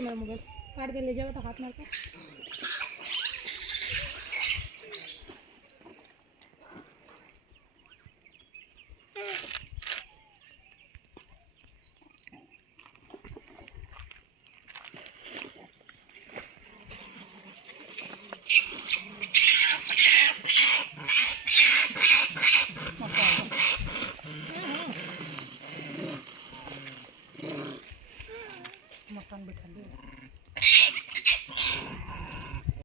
मेरा मोबाइल काट दे ले जाएगा तो हाथ मार के